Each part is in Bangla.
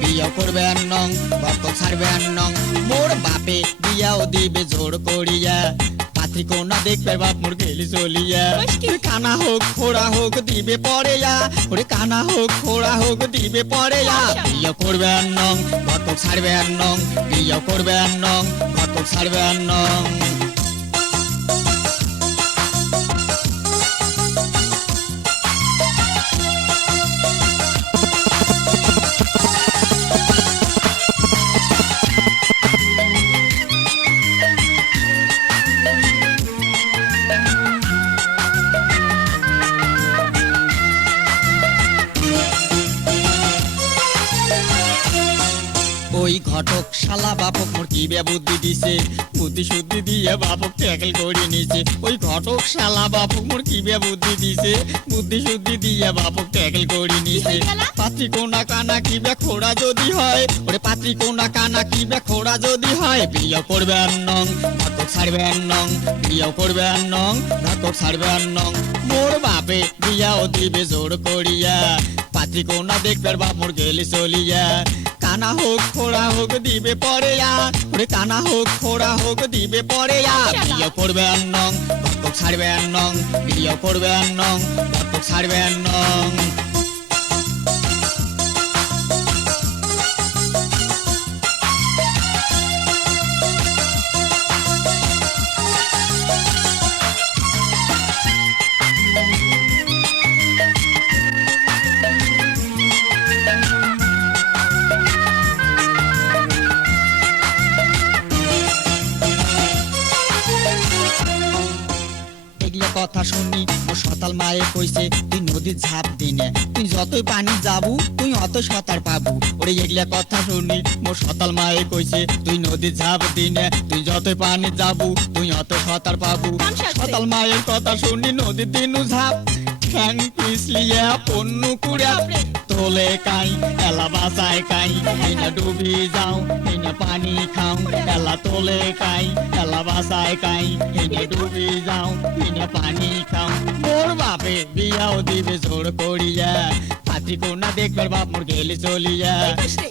বিয়া করবেন নং ঘটক ছাড়বেন নং মোর বাপে বিয়াও দিবে জোর করিয়া পাত্রী কোনা দেখবে বাপ মোর গেলি চলিয়া কানা হোক খোড়া হোক দিবে পড়েয়া ওরে কানা হোক খোড়া হোক দিবে পড়েয়া বিয়া করবেন নং ঘটক ছাড়বেন নং বিয়া করবেন নং ঘটক ছাড়বেন নং ওই ঘটক শালা বাপক মোর কি বুদ্ধি দিছে বুদ্ধি শুদ্ধি দিয়ে বাপক ট্যাকেল করে নিছে ওই ঘটক শালা বাপক মোর কি বুদ্ধি দিছে বুদ্ধি শুদ্ধি দিয়ে বাপক ট্যাকেল করে নিছে পাত্রী কোনা কানা কি খোড়া যদি হয় ওরে পাত্রী কোনা কানা কি খোড়া যদি হয় বিয়া করবেন নং ঘটক ছাড়বেন নং বিয়া করবেন নং ঘটক ছাড়বেন নং মোর বাপে বিয়াও দিবে জোর করিয়া পাত্রী কোনা দেখবে বাপ মোর গেলি চলিয়া কানা হোক খোড়া হোক দিবে পড়েয়া ওরে কানা হোক খোড়া হোক দিবে পড়েয়া বিয়া করবেন নং ঘটক ছাড়বেন নং বিয়া করবেন নং ঘটক ছাড়বেন নং কথা শুনি ও সতাল মায়ে কইছে তুই নদীর ঝাঁপ দিনে তুই যতই পানি যাবু তুই অত সাঁতার পাবু ওরে এগুলা কথা শুনি মোর সতাল মায়ে কইছে তুই নদীর ঝাঁপ দিনে তুই যতই পানি যাবু তুই অত সাঁতার পাবু সতাল মায়ের কথা শুনি নদীর দিনু ঝাঁপ ঠ্যাং পিছলিয়া পন্নু কুড়া তোলে কাই এলা বাসায় কাই এইনা ডুবি যাও এইনা পানি খাও এলা তোলে কাই এলা বাসায় কাই এইনা ডুবি যাও এইনা পানি খাও মোর বাপে বিয়াও দিবে জোর করিয়া পাত্রী কোনা দেখবার বাপ মোর গেলি চলিয়া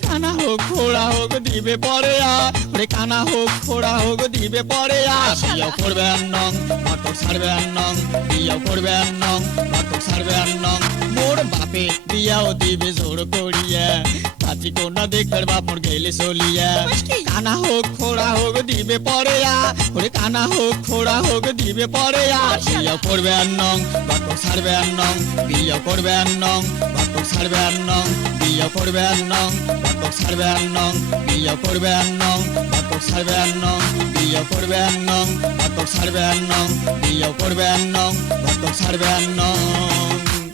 কানা হোক খোড়া হোক দিবে পড়েয়া ওরে কানা হোক খোড়া হোক দিবে পড়েয়া বিয়া করবেন নং ঘটক ছাড়বেন নং বিয়া করবেন নং ঘটক ছাড়বেন নং মোর বাপে বিয়াও দিবে জোর করিয়া পাত্রী কোনা দেখবার বাপ মোর গেলি চলিয়া কানা হোক খোড়া হোক দিবে পড়েয়া ওরে কানা হোক খোড়া হোক দিবে পড়েয়া বিয়া করবেন নং ঘটক ছাড়বেন নং বিয়া করবেন নং ঘটক ছাড়বেন নং বিয়া করবেন নং ঘটক ছাড়বেন নং বিয়া করবেন নং ঘটক ছাড়বেন নং বিয়া করবেন নং ঘটক ছাড়বেন নং বিয়া করবেন নং ঘটক ছাড়বেন নং